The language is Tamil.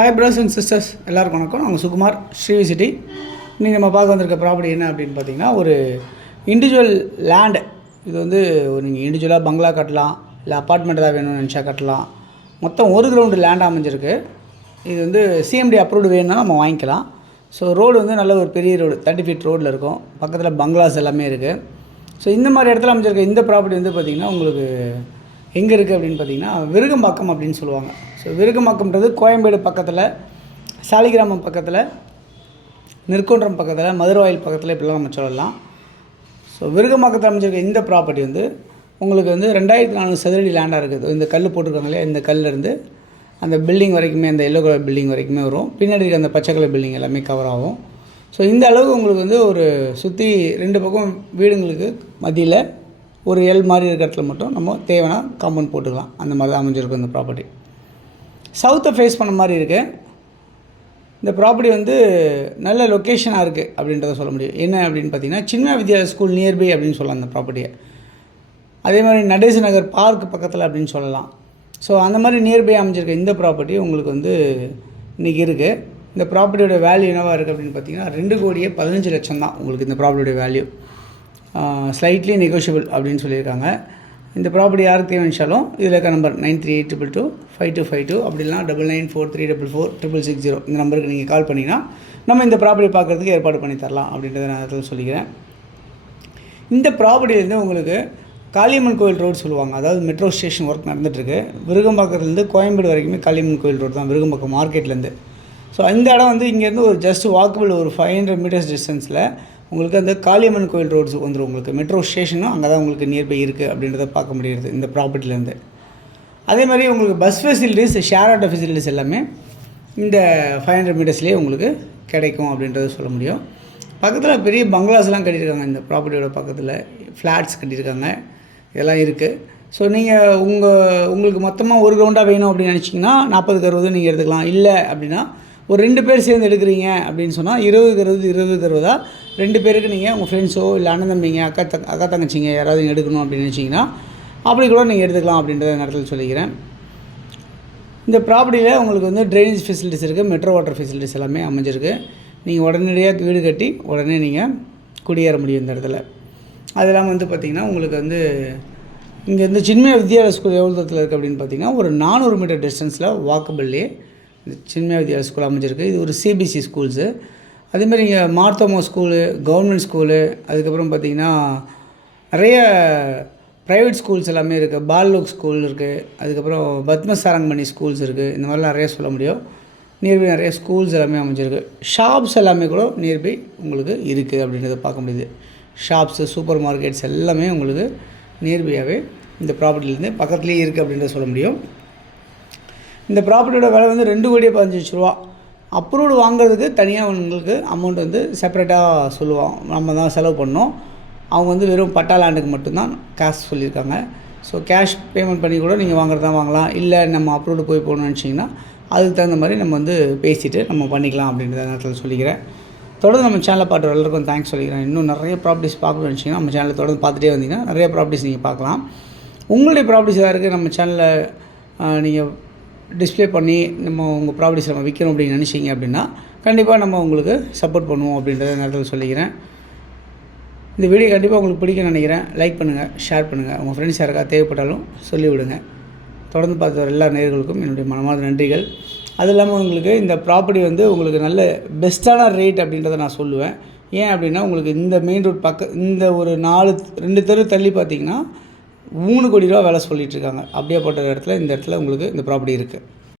ஹாய் பிரதர்ஸ் அண்ட் சிஸ்டர்ஸ், எல்லாருக்கும் வணக்கம். நாங்கள் சுகுமார், ஸ்ரீவி சிட்டி. இன்றைக்கி நம்ம பார்க்க வந்திருக்க ப்ராப்பர்ட்டி என்ன அப்படின்னு பார்த்தீங்கன்னா, ஒரு இண்டிவிஜுவல் லேண்டு. இது வந்து நீங்கள் இண்டிவிஜுவலாக பங்களா கட்டலாம், இல்லை அப்பார்ட்மெண்ட் தான் வேணும்னு நினச்சா கட்டலாம். மொத்தம் ஒரு கிரவுண்டு லேண்ட் அமைஞ்சிருக்கு. இது வந்து சிஎம்டி அப்ரூவ்டு வேணும்னா நம்ம வாங்கிக்கலாம். ஸோ ரோடு வந்து நல்ல ஒரு பெரிய ரோடு, 30 ஃபீட் ரோடில் இருக்கும். பக்கத்தில் பங்களாஸ் எல்லாமே இருக்குது. ஸோ இந்த மாதிரி இடத்துல அமைஞ்சிருக்க இந்த ப்ராப்பர்ட்டி வந்து பார்த்திங்கன்னா உங்களுக்கு எங்கே இருக்குது அப்படின்னு பார்த்தீங்கன்னா, விருகம்பாக்கம் அப்படின்னு சொல்லுவாங்க. ஸோ விருகம்பாக்கம்ன்றது கோயம்பேடு பக்கத்தில், சாலிகிராமம் பக்கத்தில், நெற்குன்றம் பக்கத்தில், மதுரவாயில் பக்கத்தில் இப்படிலாம் நம்ம சொல்லலாம். ஸோ விருகம்பாக்கத்தில் அமைஞ்சிருக்க இந்த ப்ராப்பர்ட்டி வந்து உங்களுக்கு வந்து 2400 சதுரடி லேண்டாக இருக்குது. இந்த கல் போட்டிருக்காங்க இல்லையா, இந்த கல்லேருந்து அந்த பில்டிங் வரைக்குமே, அந்த எல்லோ கலர் பில்டிங் வரைக்குமே வரும். பின்னாடி இருக்க அந்த பச்சை கலர் பில்டிங் எல்லாமே கவர் ஆகும். ஸோ இந்த அளவுக்கு உங்களுக்கு வந்து ஒரு சுற்றி 2 பக்கம் வீடுங்களுக்கு மத்தியில் ஒரு எல் மாதிரி இருக்கிற இடத்துல மட்டும் நம்ம தேவைன்னா காம்பவுண்ட் போட்டுக்கலாம். அந்த மாதிரி தான் அமைஞ்சிருக்கும் இந்த ப்ராப்பர்ட்டி. சவுத்தை ஃபேஸ் பண்ண மாதிரி இருக்குது. இந்த ப்ராப்பர்ட்டி வந்து நல்ல லொக்கேஷனாக இருக்குது அப்படின்றத சொல்ல முடியும். என்ன அப்படின்னு பார்த்தீங்கன்னா, சின்ன வித்யாலயா ஸ்கூல் நியர்பை அப்படின்னு சொல்லலாம் அந்த ப்ராப்பர்ட்டியை. அதே மாதிரி நடேச நகர் பார்க் பக்கத்தில் அப்படின்னு சொல்லலாம். ஸோ அந்த மாதிரி நியர்பை அமைஞ்சிருக்க இந்த ப்ராப்பர்ட்டி உங்களுக்கு வந்து இன்றைக்கி இருக்குது. இந்த ப்ராப்பர்ட்டியோட வேல்யூ என்னவாக இருக்குது அப்படின்னு பார்த்தீங்கன்னா, 2,15,00,000 தான் உங்களுக்கு இந்த ப்ராப்பர்ட்டியோட வேல்யூ. ஸ்லைட்லி நெகோஷியபிள் அப்படின்னு சொல்லியிருக்காங்க. இந்த ப்ராப்பர்ட்டி யாருக்கு தேவைச்சாலும் இதில் இருக்க நம்பர் 9382225252 அப்படிலாம் 9943446660 இந்த நம்பருக்கு நீங்கள் கால் பண்ணிங்கன்னா நம்ம இந்த ப்ராப்பர்ட்டி பார்க்குறதுக்கு ஏற்பாடு பண்ணி தரலாம் அப்படின்றத நான் அதில் சொல்லிக்கிறேன். இந்த ப்ராப்பர்ட்டிலேருந்து உங்களுக்கு காளியம்மன் கோயில் ரோடு சொல்லுவாங்க. அதாவது மெட்ரோ ஸ்டேஷன் ஒர்க் நடந்துகிட்ருக்கு. விருகம்பாக்கத்துலேருந்து கோயம்பேடு வரைக்குமே காளியம்மன் கோயில் ரோடு தான், விருகம்பாக்கம் மார்க்கெட்லேருந்து. ஸோ இந்த இடம் வந்து இங்கேருந்து ஒரு ஜஸ்ட் வாக்கபிள் ஒரு 500 மீட்டர்ஸ் டிஸ்டன்ஸில் உங்களுக்கு அந்த காளியம்மன் கோயில் ரோட்ஸ் வந்துடும். உங்களுக்கு மெட்ரோ ஸ்டேஷனும் அங்கே தான் உங்களுக்கு நியர்பை இருக்குது அப்படின்றத பார்க்க முடியுது இந்த ப்ராப்பர்ட்டிலேருந்து. அதே மாதிரி உங்களுக்கு bus facilities, share auto facilities எல்லாமே இந்த 500 மீட்டர்ஸ்லேயே உங்களுக்கு கிடைக்கும் அப்படின்றத சொல்ல முடியும். பக்கத்தில் பெரிய பங்களாஸ்லாம் கட்டியிருக்காங்க. இந்த ப்ராப்பர்ட்டியோட பக்கத்தில் ஃப்ளாட்ஸ் கட்டியிருக்காங்க. இதெல்லாம் இருக்குது. ஸோ நீங்கள் உங்களுக்கு மொத்தமாக ஒரு கிரவுண்டாக வேணும் அப்படின்னு நினச்சிங்கன்னா 40க்கு 60 நீங்கள் எடுத்துக்கலாம். இல்லை அப்படின்னா ஒரு 2 பேர் சேர்ந்து எடுக்கிறீங்க அப்படின்னு சொன்னால் 20க்கு 60 2 பேருக்கு நீங்கள் உங்கள் ஃப்ரெண்ட்ஸோ இல்லை அண்ணன் தம்பிங்க, அக்கா தங்கச்சிங்க யாராவது எடுக்கணும் அப்படின்னு நினச்சிங்கன்னா அப்படி கூட நீங்கள் எடுத்துக்கலாம் அப்படின்றத நேரத்தில் சொல்லிக்கிறேன். இந்த ப்ராப்பர்ட்டியில் உங்களுக்கு வந்து ட்ரைனேஜ் ஃபெசிலிட்டிஸ் இருக்குது, மெட்ரோ வாட்டர் ஃபெசிலிட்டிஸ் எல்லாமே அமைஞ்சிருக்கு. நீங்கள் உடனடியாக வீடு கட்டி உடனே நீங்கள் குடியேற முடியும் இந்த இடத்துல. அது இல்லாமல் வந்து பார்த்திங்கன்னா உங்களுக்கு வந்து இங்கேருந்து சின்மய வித்யாலயா ஸ்கூல் எவ்வளோ தூரத்தில் இருக்குது அப்படின்னு பார்த்தீங்கன்னா, ஒரு 400 மீட்டர் டிஸ்டன்ஸில் வாக்கபிள்லேயே இந்த சின்மய வித்யாலயா ஸ்கூல் அமைஞ்சிருக்கு. இது ஒரு சிபிஎஸ்சி ஸ்கூல்ஸு. அதேமாதிரி இங்கே மார்த்தோமா ஸ்கூலு, கவர்மெண்ட் ஸ்கூலு, அதுக்கப்புறம் பார்த்திங்கன்னா நிறைய ப்ரைவேட் ஸ்கூல்ஸ் எல்லாமே இருக்குது. பால்லோக் ஸ்கூல் இருக்குது, அதுக்கப்புறம் பத்மசாரங்கமணி ஸ்கூல்ஸ் இருக்குது. இந்த மாதிரிலாம் நிறைய சொல்ல முடியும். நியர்பை நிறைய ஸ்கூல்ஸ் எல்லாமே அமைஞ்சிருக்கு. ஷாப்ஸ் எல்லாமே கூட நியர்பை உங்களுக்கு இருக்குது அப்படின்றத பார்க்க முடியுது. ஷாப்ஸு, சூப்பர் மார்க்கெட்ஸ் எல்லாமே உங்களுக்கு நியர்பையாகவே இந்த ப்ராப்பர்ட்டிலேருந்து பக்கத்துலேயே இருக்குது அப்படின்றத சொல்ல முடியும். இந்த ப்ராப்பர்ட்டியோட விலை வந்து 2,15,00,000 அப்ரூவ்டு வாங்குறதுக்கு தனியாக உங்களுக்கு அமௌண்ட் வந்து செப்பரேட்டாக சொல்லுவோம். நம்ம தான் செலவு பண்ணோம். அவங்க வந்து வெறும் பட்டா லேண்டுக்கு மட்டும்தான் கேஷ் சொல்லியிருக்காங்க. ஸோ கேஷ் பேமெண்ட் பண்ணி கூட நீங்கள் வாங்குறதா வாங்கலாம். இல்லை நம்ம அப்ரூவ்டு போய் போகணும்னு நினச்சிங்கன்னா அதுக்கு தகுந்த மாதிரி நம்ம வந்து பேசிவிட்டு நம்ம பண்ணிக்கலாம் அப்படின்றத நேரத்தில் சொல்லிக்கிறேன். தொடர்ந்து நம்ம சேனலை பார்த்து எல்லாருக்கும் தேங்க்ஸ் சொல்லிக்கிறேன். இன்னும் நிறைய ப்ராப்பர்ட்டிஸ் பார்க்கணும்னு நினச்சிங்கன்னா நம்ம சேனலை தொடர்ந்து பார்த்துட்டே வந்தீங்கன்னா நிறைய ப்ராப்பர்ட்டிஸ் நீங்கள் பார்க்கலாம். உங்களுடைய ப்ராப்பர்ட்டிஸ் எதாவது இருக்குது நம்ம சேனலில் நீங்கள் டிஸ்பிளே பண்ணி நம்ம உங்கள் ப்ராப்பர்ட்டிஸ் நம்ம விற்கணும் அப்படின்னு நினச்சிங்க அப்படின்னா கண்டிப்பாக நம்ம உங்களுக்கு சப்போர்ட் பண்ணுவோம் அப்படின்றத நேரத்தில் சொல்லிக்கிறேன். இந்த வீடியோ கண்டிப்பாக உங்களுக்கு பிடிக்கும்னு நினைக்கிறேன். லைக் பண்ணுங்கள், ஷேர் பண்ணுங்கள். உங்கள் ஃப்ரெண்ட்ஸ் யாருக்கா தேவைப்பட்டாலும் சொல்லிவிடுங்க. தொடர்ந்து பார்த்து வர எல்லா நேயர்களுக்கும் என்னுடைய மனமார்ந்த நன்றிகள். அது இல்லாமல் உங்களுக்கு இந்த ப்ராப்பர்ட்டி வந்து உங்களுக்கு நல்ல பெஸ்ட்டான ரேட் அப்படின்றத நான் சொல்லுவேன். ஏன் அப்படின்னா உங்களுக்கு இந்த மெயின் ரோட் இந்த ஒரு 2 தெரு தள்ளி பார்த்தீங்கன்னா 3 கோடி ரூபா விலை சொல்லிகிட்ருக்காங்க. அப்படியே போட்ட இடத்துல இந்த இடத்துல உங்களுக்கு இந்த ப்ராப்பர்ட்டி இருக்குது.